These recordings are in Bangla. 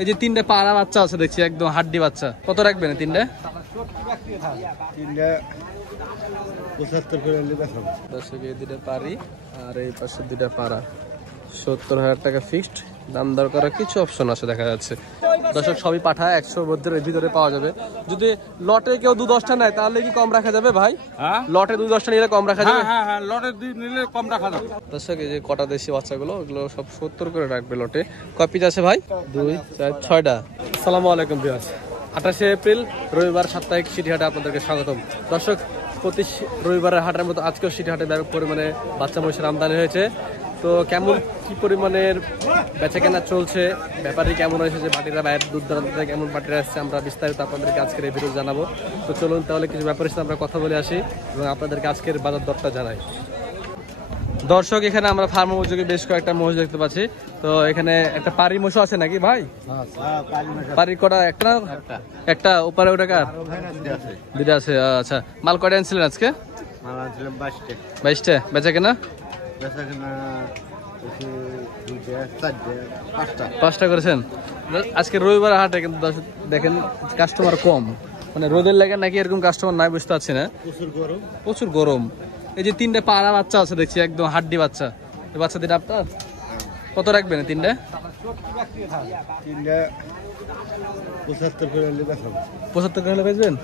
এই যে তিনটে পাড়া বাচ্চা আছে দেখছি, একদম হাড্ডি বাচ্চা। কত রাখবেন তিনটে? 75 করে নিলে দেখো। দর্শক এই দুটো পারি আর এই পাশে দুটা পাড়া, 70,000 টাকা ফিক্সড। দাম দর করার কিছু অপশন আছে দেখা যাচ্ছে। দর্শক সবই পাঠা 100 ভিতরে পাওয়া যাবে। যদি লটে কেউ 2-10টা নেয় তাহলে কি কম রাখা যাবে ভাই? লটে 2-10টা নিলে কম রাখা যাবে? হ্যাঁ, লটে 2 নিলে কম রাখা যাবে। দর্শক এই যে কটা দেশি বাচ্চাগুলো, ওগুলো সব 70 করে রাখবে লটে। কয় পিস আছে ভাই? 2, 4, 6টা। আসসালামু আলাইকুম ভিউয়ার্স, 28শে এপ্রিল রবিবার সাপ্তাহিক সিটি হাটে আপনাদেরকে স্বাগতম। দর্শক প্রতি রবিবারের হাটের মতো আজকেও সিটি হাটে ব্যাপক পরিমাণে বাচ্চা মহিষের আমদানি হয়েছে। তো কেমন কি পরিমাণের বেচা কেনা চলছে, ব্যাপারী কেমন হয়েছে, যে বাটিরা বাইরে দূর দূরান্ত থেকে কেমন বাটিরা আসছে, আমরা বিস্তারিত আপনাদেরকে আজকের এই ভিডিও জানাবো। তো চলুন তাহলে কিছু ব্যাপারের সাথে আমরা কথা বলে আসি এবং আপনাদেরকে আজকের বাজার দরটা জানাই। দর্শক এখানে আমরা ফার্ম মহিষে বেশ কয়েকটা মহিষ দেখতে পাচ্ছি। তো এখানে একটা পারি মহিষ আছে নাকি ভাই? পারি কটা? একটা ওপারে ওটা কার? দুটা আছে। আচ্ছা, মাল কয়টা আনছিলেন আজকে? 22টা। বেচা কেনা? 5টা করেছেন। আজকে রবিবার হাটে কিন্তু দেখেন কাস্টমার কম, মানে রোদের লাগে নাকি এরকম কাস্টমার নাই বুঝতে পারছি না। প্রচুর গরম। এই যে তিনটে পাড়া বাচ্চা আছে দেখছি, একদম হাড্ডি বাচ্চা। এই বাচ্চা দিন আপনার কত রাখবেন? তিনটে 75 করে নিলে দেখো। 75 করে বেচবেন?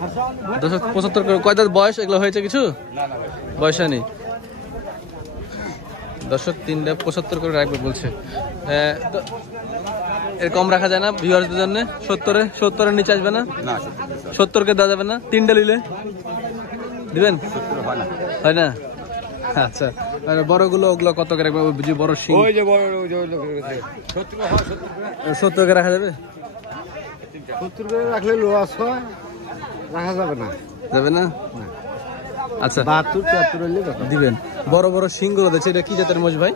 75 করে। কয় দাঁত বয়স এগুলো হয়েছে? কিছু বয়স হয়নি। দর্শক তিনটে 75 করে রাখবে বলছে। এর কম রাখা যায় না ভিউয়ারদের জন্য? 70-এর নিচে আসবে না? 70-কে দেওয়া যাবে না? তিনটে নিলে দিবেন? হয় না? আচ্ছা, বড়গুলো ওগুলো কত করে রাখবে? বড় শিং 70 করে রাখা যাবে? 70 করে রাখলে লস হয়, রাখা যাবে না। যাবে না? আচ্ছা, 72-73 হলে দিবেন। বড় বড় শিংগুলো দেখছি, এটা কি জাতের মোষ ভাই?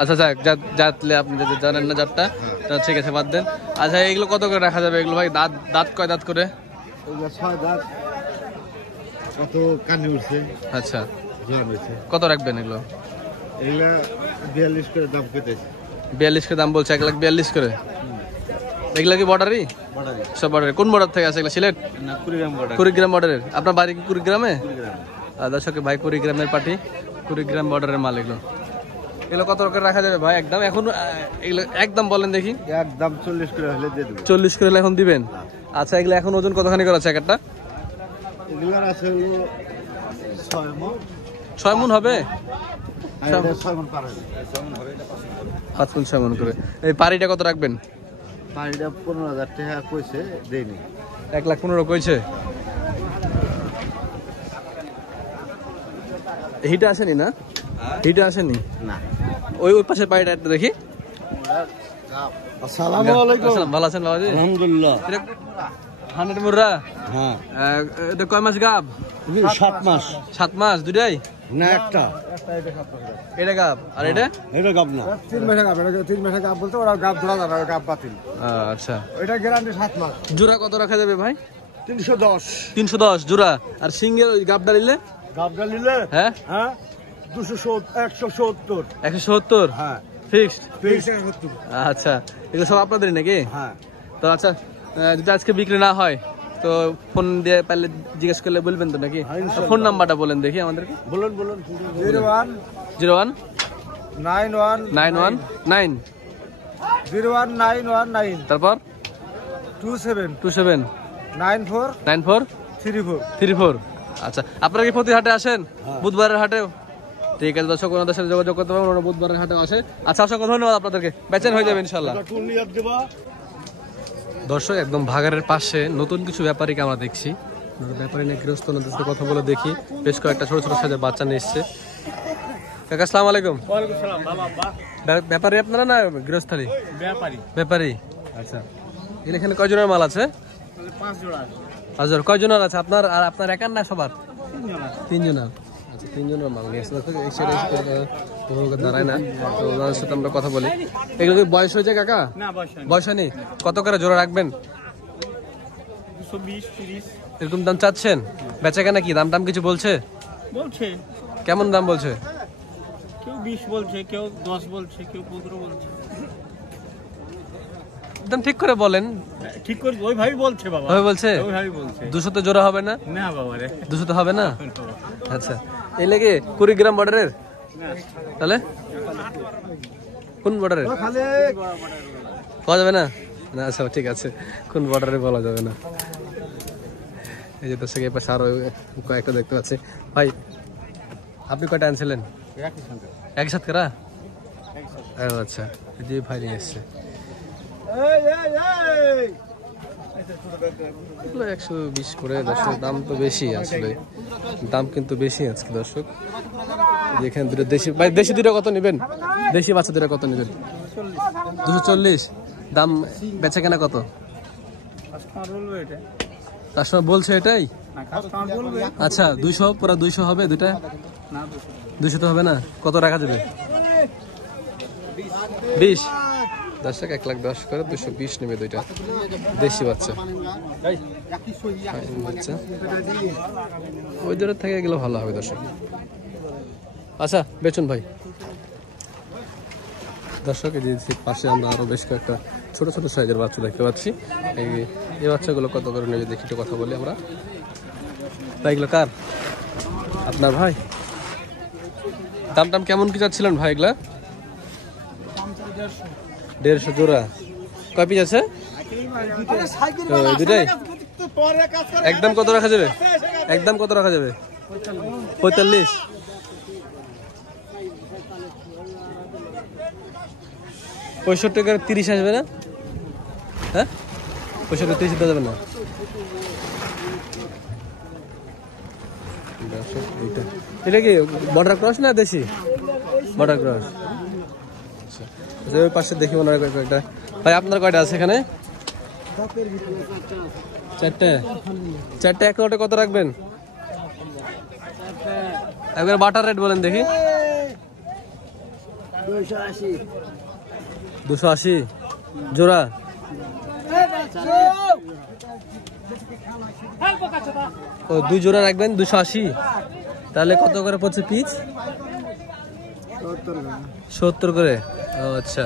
আচ্ছা যাক, জাতলে আপনি জানেন না জাতটা, ঠিক আছে বাদ দেন। আচ্ছা, এগুলো কত করে রাখা যাবে এগুলো ভাই? দাঁত কয় দাঁত করে? 6 দাঁত। কত কানে উঠছে? আচ্ছা, জোয়ান হয়েছে। কত রাখবেন এগুলো? এগুলা 42 করে দাম পেতেছে। 42 করে দাম বলছে, 1,42,000 করে। এগুলো কি বর্ডারই? সব বর্ডার। কোন বর্ডার থেকে আছে এগুলো? সিলেট? কুড়িগ্রাম বর্ডারের। আপনার বাড়ি কি কুড়িগ্রামে? দর্শক ভাই কুড়িগ্রামের পার্টি, কুড়িগ্রাম বর্ডারের মাল। এগুলো কত করে রাখা যাবে ভাই একদম? এখন এগুলো একদম বলেন দেখি। একদম 40 করে হলে দিয়ে দেব। 40 করে এখন দিবেন? আচ্ছা, এগুলো এখন ওজন কতখানি করে আছে একটা? এগুলো আছে 6 মণ। 6 মণ হবে? 6 মণ পার হবে। 5 মণ 6 মণ করে। এই পাড়িটা কত রাখবেন? পাড়িটা 15,000 টাকা কইছে, দেইনি। 1,15,000 কইছে। হিটা আসেনি না? হিটা আসেনি না। ওই পাশের পাড়িটা একটু দেখি। আসসালামু আলাইকুম। ভালো আছেন বাবাজি? আলহামদুলিল্লাহ। 100 মুররা? হ্যাঁ। এটা কয় মাস গাব? 7 মাস। 7 মাস দুটাই না একটা। এটা গাব আর এটা? এটা গাব না। 3 মাসে গাব। এটা 3 মাসে গাব বলতে ওরা গাব ধরা যাবে, গাব বাতিল। আচ্ছা, এটা গ্যারান্টি 7 মাস। জোড়া কত রাখা যাবে ভাই? 310। 310 জোড়া। আর সিঙ্গেল গাবটা নিলে? গাবটা নিলে হ্যাঁ 170। 170? হ্যাঁ ফিক্সড? ফিক্সড। আচ্ছা, এগুলো সব আপনাদেরই নাকি? হ্যাঁ। তো আচ্ছা, যদি আজকে বিক্রি না হয় তো ফোন দিয়ে পারলে জিজ্ঞেস করলে বলবেন তো নাকি? ফোন নাম্বারটা বলেন দেখি আমাদেরকে। বলুন। 01 91 919 01919 তারপর 27 94 34। আচ্ছা, আপনারা কি প্রতি হাটে আসেন? বুধবারের হাটেও? ঠিক আছে দর্শক, ওনাদের সাথে যোগাযোগ করতে পারবেন, ওনারা বুধবারের হাটেও আসে। আচ্ছা, অসংখ্য ধন্যবাদ আপনাদেরকে, বেচেন হয়ে যাবে ইনশাল্লাহ। দর্শক একদম ভাগাড়ের পাশে নতুন কিছু ব্যাপারীকে আমরা দেখছি। ব্যাপারী নিয়ে গৃহস্থ ওনাদের সাথে কথা বলে দেখি। বেশ কয়েকটা ছোট ছোট সাইজের বাচ্চা নিয়ে এসছে। কাকা আসসালামু আলাইকুম। ব্যাপারী আপনারা না গৃহস্থালী? ব্যাপারী। আচ্ছা, এখানে কয়জনের মাল আছে? 5 জোড়া। 5 জোড়া। কয়জনের আছে আপনার আর আপনার একার না সবার? 3 জনের। আচ্ছা, 3 জনের মাল নিয়ে আসছে। দাঁড়ায় না, তো ওনাদের সাথে আমরা কথা বলি। এগুলো কি বয়স হয়েছে কাকা? বয়স হয়নি। কত করে জোড়া রাখবেন? 220-30 এরকম দাম চাচ্ছেন? বেচা কেনা কি দাম কিছু বলছে? বলছে। কেমন দাম বলছে? কেউ 20 বলছে, কেউ 10 বলছে, কেউ 15 বলছে। একদম ঠিক করে বলেন। ঠিক করে ওই ভাই বলছে বাবা। ওই বলছে ওই ভাই বলছে। 200 তো জোড়া হবে না? না বাবা রে। 200 তো হবে না? আচ্ছা, এই লেগে 20 গ্রাম বর্ডারের? তাহলে কোন বর্ডারের পাওয়া যাবে না? না আচ্ছা ঠিক আছে, কোন বর্ডারে বলা যাবে না। এই যে দর্শক এই পাশে আরো কয়েকটা দেখতে পাচ্ছি। ভাই আপনি কয়টা আনছিলেন? একসাথে করা? আচ্ছা, এই যে ভাই নিয়ে এসছে। 120 করে দর্শক, দাম তো বেশি আসলে, দাম কিন্তু বেশি আজকে দর্শক। যেখানে দুটো দেশি ভাই, দেশি দুটো কত নেবেন? দেশি বাচ্চা দুটো কত নেবেন? 240 দাম, বেচা কেনা কত? কাস্টমার বলছে এটাই। আচ্ছা 200 পুরো 200 হবে দুটা? 200 তো হবে না, কত রাখা যাবে? 20 দর্শক 1,10,000 করে 220 নেবে দুইটা দেশি বাচ্চা। ওই দূরের থেকে গেলে ভালো হবে দর্শক। আচ্ছা বেচুন ভাই। দর্শক এই যে পাশে আমরা আরো বেশ কয়েকটা ছোট ছোট সাইজের বাচ্চা দেখতে পাচ্ছি। এই বাচ্চাগুলো কত করে নেবে দেখি, একটু কথা বলি আমরা। ভাই এগুলো কার? আপনার ভাই? দাম টাম কেমন কি চাচ্ছিলেন ভাই এগুলা? 150 জোড়া। কয় পিস আছে? দুটাই। একদম কত রাখা যাবে? একদম কত রাখা যাবে? 45। 65 করে 30 আসবে না? হ্যাঁ 65 30 দেওয়া যাবে না? এটা কি বর্ডার ক্রস না দেশি? Border cross. ওই পাশে দেখি মনে হয় কয়েকটা। ভাই আপনার কয়টা আছে এখানে? 4টে। 4টে এক লটে কত রাখবেন? একবার বাটার রেট বলেন দেখি। 280 জোড়া। ও 2 জোড়া রাখবেন 280। তাহলে কত করে পড়ছে পিস? 70 করে। ও আচ্ছা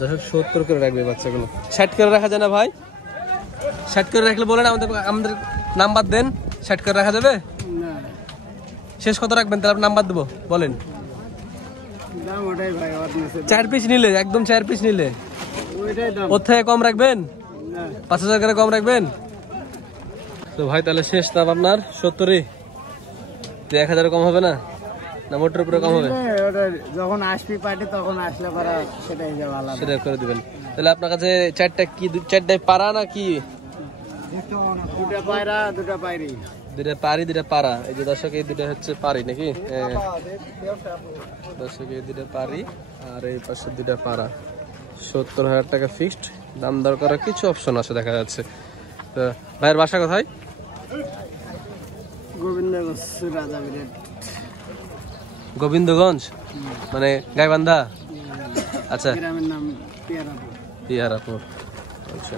দর্শক 70 করে রাখবে বাচ্চাগুলো। 60 করে রাখা যায় না ভাই? 60 করে রাখলে বলেন, আমাদের নাম্বার দেন। 60 করে রাখা যাবে? শেষ কত রাখবেন তাহলে নাম্বার দেবো, বলেন। 4 পিস নিলে, একদম 4 পিস নিলে ওর থেকে কম রাখবেন? 5000 করে কম রাখবেন তো ভাই? তাহলে শেষ দাম আপনার 70। 1000 কম হবে না? না মোটর উপরে কম হবে? যখন আসবি পার্টি তখন আসলে পরে সেটাই যে ভালো, সেটা করে দিবেন। তাহলে আপনার কাছে 4টা কি 4টায় পারা না কি? 2টা পায়রা 2টা পায়রি। 2টা পারি 2টা পারা। এই যে দর্শক এই 2টা হচ্ছে পারি নাকি? দর্শক এই 2টা পারি আর এই পাশে 2টা পারা। 70,000 টাকা ফিক্সড। দাম দর করার কিছু অপশন আছে দেখা যাচ্ছে। তো ভাইয়ের বাসা কোথায়? গোবিন্দগঞ্জ মানে গাইবান্ধা? আচ্ছা গ্রামের নাম পিয়ারাপুর। আচ্ছা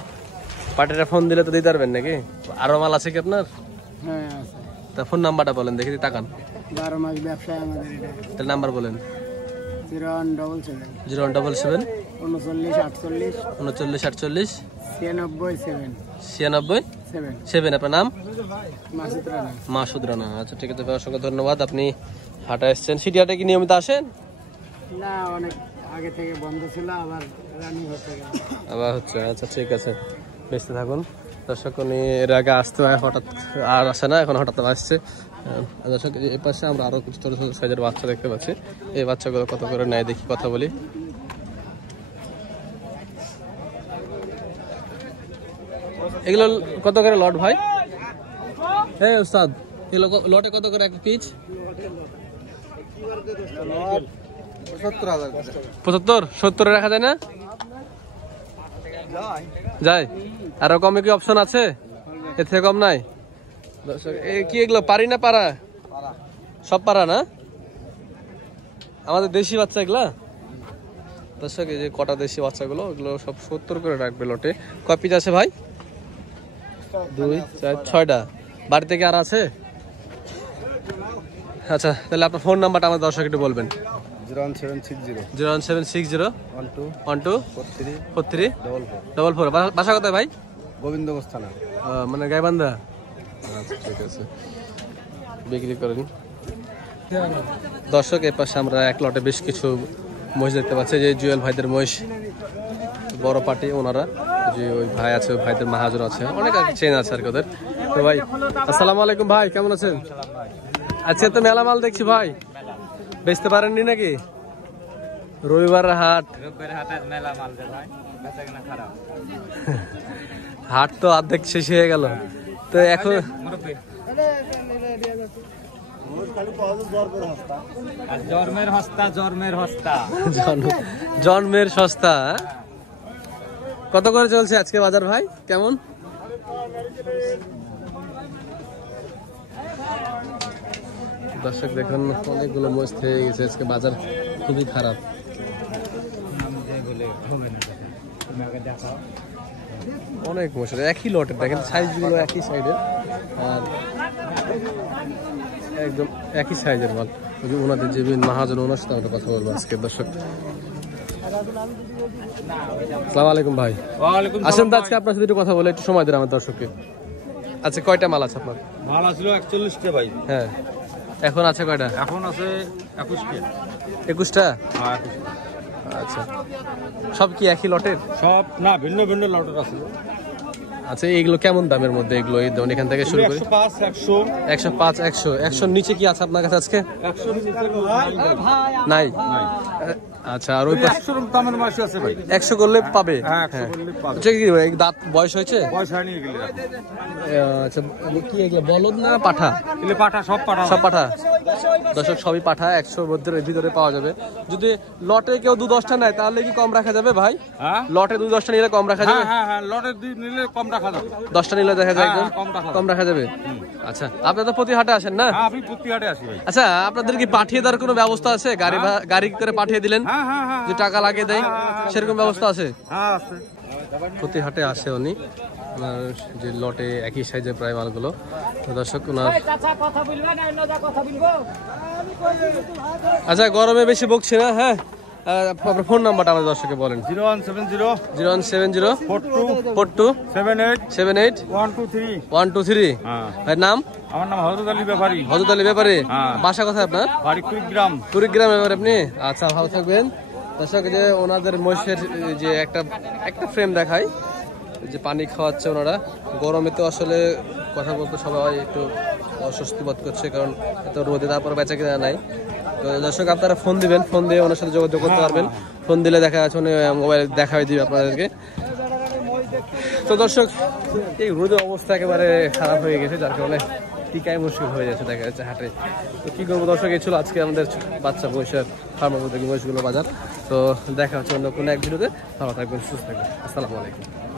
পার্টিটা ফোন দিলে তো দিতে পারবেন নাকি? আরো মাল আছে কি আপনার? হ্যাঁ আছে। তা ফোন নাম্বারটা বলেন দেখি, তাকান। 12 মাস ব্যবসা আমাদের এটা। তাহলে নাম্বার বলেন। 0177 0177 39 48 39 48 96 7 আপনার নাম? মাসুদ রানা। মাসুদ রানা। আচ্ছা ঠিক আছে, অসংখ্য ধন্যবাদ। আপনি হাটে এসছেন, সিটি হাটে কি নিয়মিত আসেন? না, অনেক আগে থেকে বন্ধ ছিল, আবার রানিং হচ্ছে আবার হচ্ছে। আচ্ছা ঠিক আছে, বেঁচতে থাকুন। দর্শক উনি এর আগে আসতে হয়, হঠাৎ আর আসে না, এখন হঠাৎ আসছে। দর্শক এই পাশে আমরা আরো কিছু ছোট ছোট সাইজের বাচ্চা দেখতে পাচ্ছি। এই বাচ্চাগুলো কত করে নেয় দেখি, কথা বলি। এগুলো কত করে লট ভাই? হ্যাঁ ওস্তাদ, এগুলো লটে কত করে এক পিস? 75 70 রাখা যায় না? যায়। আরো কমে কি অপশন আছে? এর থেকে কম নাই? কি এগুলো পারি না পারা? সব পারা না? আমাদের দেশি বাচ্চা এগুলা? দর্শক এই যে কটা দেশি বাচ্চাগুলো, ওগুলো সব 70 করে রাখবে লটে। কয় পিস আছে ভাই? 2 4 6টা। বাড়ি থেকে আর আছে? আচ্ছা তাহলে আপনার ফোন নাম্বারটা আমাদের দর্শক একটু বলবেন। 01760 01760 12 12 43 44 বাসা কোথায় ভাই? গোবিন্দগঞ্জ থানা। মানে গাইবান্ধা। আচ্ছা ঠিক আছে, বিক্রি করেন। দর্শক এর পাশে আমরা এক লটে বেশ কিছু মহিষ দেখতে পাচ্ছি, যে জুয়েল ভাইদের মহিষ, বড় পার্টি ওনারা, যে ওই ভাই আছে, ওই ভাইদের মাহাজন আছে, অনেক চেন আছে আর কি ওদের। তো ভাই আসসালামু আলাইকুম ভাই, কেমন আছেন? আচ্ছা, তো মেলা মাল দেখছি ভাই, বেচতে পারেননি নাকি? রবিবার হাট, হাট তো অর্ধেক শেষ হয়ে গেল, তো এখন জন্মের সস্তা। কত করে চলছে আজকে বাজার ভাই, কেমন? দর্শক দেখুন, অনেকগুলো মহিষ থেকে গেছে আজকে, বাজার খুবই খারাপ। অনেক মহিষ একই লটের, দেখেন সাইজগুলো একই সাইডের, আর একদম একই সাইজের মাল। ওনাদের যে মহাজন, ওনার সাথে আমরা কথা বলবো আজকে। দর্শক আসসালামু আলাইকুম ভাই। আসেন তো আজকে আপনার সাথে একটু কথা বলে, একটু সময় দেন আমার দর্শককে। আচ্ছা, কয়টা মাল আছে আপনার? মাল আসলো 41টা ভাই। হ্যাঁ, এখন আছে কয়টা? এখন আছে 21টা। 21টা? আচ্ছা, সব কি একই লটের? সব না, ভিন্ন ভিন্ন লটের আছে। আচ্ছা, এইগুলো কেমন দামের মধ্যে? এগুলো এই ধরুন এখান থেকে শুরু করি। 105 100 100 নিচে কি আছে আপনার কাছে আজকে? 100 নাই। আচ্ছা, আর ওই 100 দামের মাছ আছে ভাই। 100 করলে পাবে? হ্যাঁ, 100 করলে পাবে। আচ্ছা, কি দাঁত বয়স হয়েছে? বয়স হয়নি এগুলো। আচ্ছা, কি এগুলো বলদ না পাঠা? এগুলো পাঠা, সব পাঠা। সব পাঠা। দর্শক সবই পাঠা, 100 ভিতরে পাওয়া যাবে। যদি লটে কেউ 2-10টা নেয় তাহলে কি কম রাখা যাবে ভাই? হ্যাঁ, লটে 2-10টা নিলে কম রাখা যাবে? হ্যাঁ হ্যাঁ, লটে 2 নিলে কম রাখা যাবে। 10টা নিলে দেখা যায় একদম কম কম রাখা যাবে। আচ্ছা, আপনারা তো প্রতি হাটে আসেন না? হ্যাঁ, আমি প্রতি হাটে আসি ভাই। আচ্ছা, আপনাদের কি পাঠিয়ে দেওয়ার কোনো ব্যবস্থা আছে? গাড়ি করে পাঠিয়ে দিলেন, হ্যাঁ হ্যাঁ হ্যাঁ, যে টাকা লাগিয়ে দেয়, সেরকম ব্যবস্থা আছে? হ্যাঁ আছে। প্রতি হাটে আসে উনি, ওনার যে লটে একই সাইজের প্রায় মালগুলো। তো দর্শক ওনার, আচ্ছা গরমে বেশি বকছে না? হ্যাঁ, আপনার ফোন নাম্বারটা আমাদের দর্শককে বলেন। 0170 42 78 78 123। 123। হ্যাঁ, ভাইয়ের নাম? আমার নাম হযরত আলী ব্যাপারী। হযরত আলী ব্যাপারী। হ্যাঁ। বাসা কোথায় আপনার? বাড়ি কুড়িগ্রাম। কুড়িগ্রাম ব্যাপারে আপনি? আচ্ছা, ভালো থাকবেন। দর্শক, যে ওনাদের মহিষের যে একটা ফ্রেম দেখায়, যে পানি খাওয়াচ্ছে ওনারা। গরমে তো আসলে কথা বলতে সবাই একটু অস্বস্তি বোধ করছে, কারণ এত রোদে, তারপর বেচা কিনা নাই। তো দর্শক, আপনারা ফোন দিবেন, ফোন দিয়ে ওনার সাথে যোগাযোগ করতে পারবেন। ফোন দিলে দেখা যাচ্ছে উনি মোবাইল দেখাই দিবে আপনাদেরকে। তো দর্শক, এই রোদের অবস্থা একেবারে খারাপ হয়ে গেছে, যার কারণে টিকাই মুশকিল হয়ে যাচ্ছে দেখা যাচ্ছে হাটে। তো কী করবো দর্শক, এই ছিল আজকে আমাদের বাচ্চা মহিষের ফার্মার মধ্যে মহিষগুলো বাজার। তো দেখা হচ্ছে অন্য কোনো এক ভিডিওতে। ভালো থাকবেন, সুস্থ থাকবেন। আসসালামু আলাইকুম।